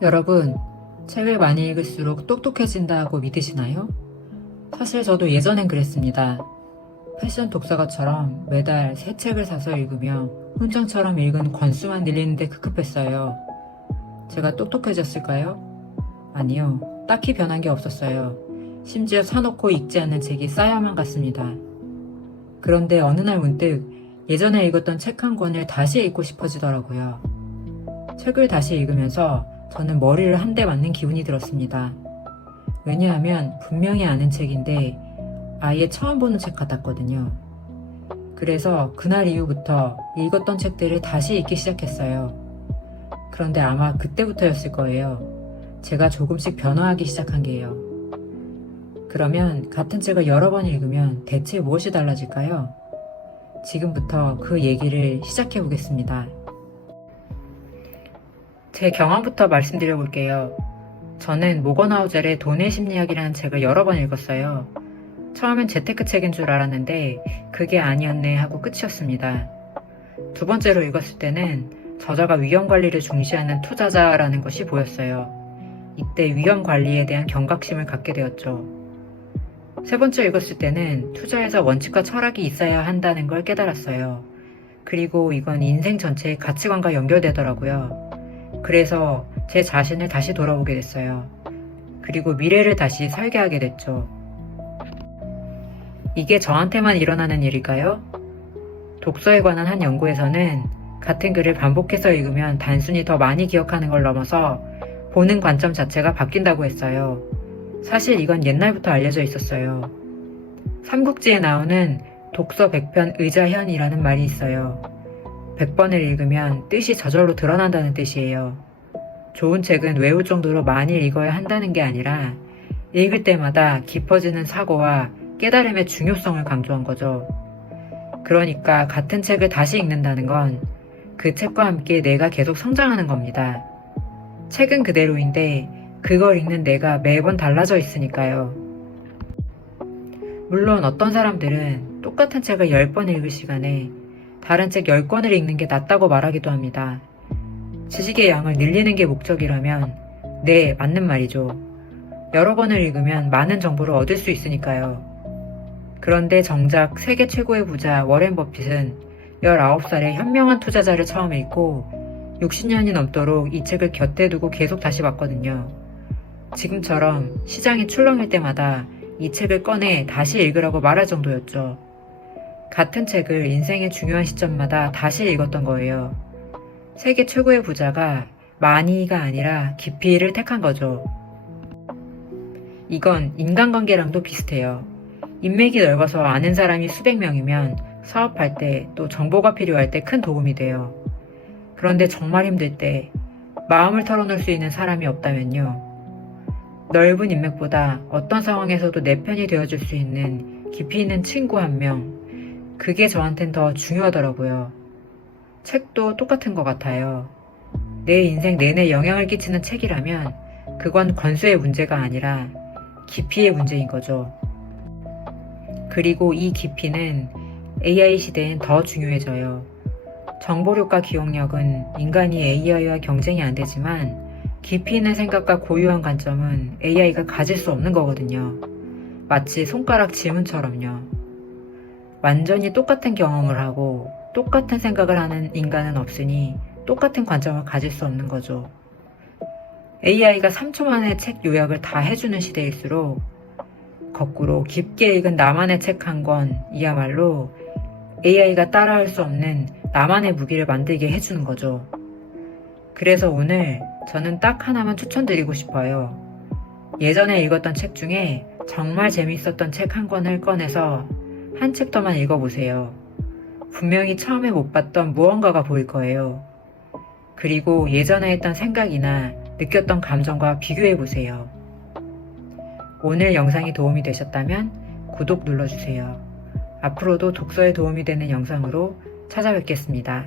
여러분, 책을 많이 읽을수록 똑똑해진다고 믿으시나요? 사실 저도 예전엔 그랬습니다. 패션 독서가처럼 매달 새 책을 사서 읽으며 훈장처럼 읽은 권수만 늘리는데 급급했어요. 제가 똑똑해졌을까요? 아니요. 딱히 변한 게 없었어요. 심지어 사놓고 읽지 않는 책이 쌓여만 갔습니다. 그런데 어느 날 문득 예전에 읽었던 책 한 권을 다시 읽고 싶어지더라고요. 책을 다시 읽으면서 저는 머리를 한 대 맞는 기분이 들었습니다. 왜냐하면 분명히 아는 책인데 아예 처음 보는 책 같았거든요. 그래서 그날 이후부터 읽었던 책들을 다시 읽기 시작했어요. 그런데 아마 그때부터였을 거예요. 제가 조금씩 변화하기 시작한 게요. 그러면 같은 책을 여러 번 읽으면 대체 무엇이 달라질까요? 지금부터 그 얘기를 시작해 보겠습니다. 제 경험부터 말씀드려 볼게요. 저는 모건하우젤의 돈의 심리학이라는 책을 여러 번 읽었어요. 처음엔 재테크 책인 줄 알았는데 그게 아니었네 하고 끝이었습니다. 두 번째로 읽었을 때는 저자가 위험 관리를 중시하는 투자자라는 것이 보였어요. 이때 위험 관리에 대한 경각심을 갖게 되었죠. 세 번째 읽었을 때는 투자에서 원칙과 철학이 있어야 한다는 걸 깨달았어요. 그리고 이건 인생 전체의 가치관과 연결되더라고요. 그래서 제 자신을 다시 돌아보게 됐어요. 그리고 미래를 다시 설계하게 됐죠. 이게 저한테만 일어나는 일일까요? 독서에 관한 한 연구에서는 같은 글을 반복해서 읽으면 단순히 더 많이 기억하는 걸 넘어서 보는 관점 자체가 바뀐다고 했어요. 사실 이건 옛날부터 알려져 있었어요. 삼국지에 나오는 독서 100편 의자현이라는 말이 있어요. 100번을 읽으면 뜻이 저절로 드러난다는 뜻이에요. 좋은 책은 외울 정도로 많이 읽어야 한다는 게 아니라 읽을 때마다 깊어지는 사고와 깨달음의 중요성을 강조한 거죠. 그러니까 같은 책을 다시 읽는다는 건 그 책과 함께 내가 계속 성장하는 겁니다. 책은 그대로인데 그걸 읽는 내가 매번 달라져 있으니까요. 물론 어떤 사람들은 똑같은 책을 10번 읽을 시간에 다른 책 10권을 읽는 게 낫다고 말하기도 합니다. 지식의 양을 늘리는 게 목적이라면 네, 맞는 말이죠. 여러 권을 읽으면 많은 정보를 얻을 수 있으니까요. 그런데 정작 세계 최고의 부자 워렌 버핏은 19살에 현명한 투자자를 처음 읽고 60년이 넘도록 이 책을 곁에 두고 계속 다시 봤거든요. 지금처럼 시장이 출렁일 때마다 이 책을 꺼내 다시 읽으라고 말할 정도였죠. 같은 책을 인생의 중요한 시점마다 다시 읽었던 거예요. 세계 최고의 부자가 많이가 아니라 깊이를 택한 거죠. 이건 인간관계랑도 비슷해요. 인맥이 넓어서 아는 사람이 수백 명이면 사업할 때 또 정보가 필요할 때 큰 도움이 돼요. 그런데 정말 힘들 때 마음을 털어놓을 수 있는 사람이 없다면요. 넓은 인맥보다 어떤 상황에서도 내 편이 되어줄 수 있는 깊이 있는 친구 한 명, 그게 저한텐 더 중요하더라고요. 책도 똑같은 것 같아요. 내 인생 내내 영향을 끼치는 책이라면 그건 권수의 문제가 아니라 깊이의 문제인 거죠. 그리고 이 깊이는 AI 시대엔 더 중요해져요. 정보력과 기억력은 인간이 AI와 경쟁이 안 되지만 깊이 있는 생각과 고유한 관점은 AI가 가질 수 없는 거거든요. 마치 손가락 지문처럼요. 완전히 똑같은 경험을 하고 똑같은 생각을 하는 인간은 없으니 똑같은 관점을 가질 수 없는 거죠. AI가 3초 만에 책 요약을 다 해주는 시대일수록 거꾸로 깊게 읽은 나만의 책 한 권이야말로 AI가 따라할 수 없는 나만의 무기를 만들게 해주는 거죠. 그래서 오늘 저는 딱 하나만 추천드리고 싶어요. 예전에 읽었던 책 중에 정말 재밌었던 책 한 권을 꺼내서 한 챕터만 읽어보세요. 분명히 처음에 못 봤던 무언가가 보일 거예요. 그리고 예전에 했던 생각이나 느꼈던 감정과 비교해보세요. 오늘 영상이 도움이 되셨다면 구독 눌러주세요. 앞으로도 독서에 도움이 되는 영상으로 찾아뵙겠습니다.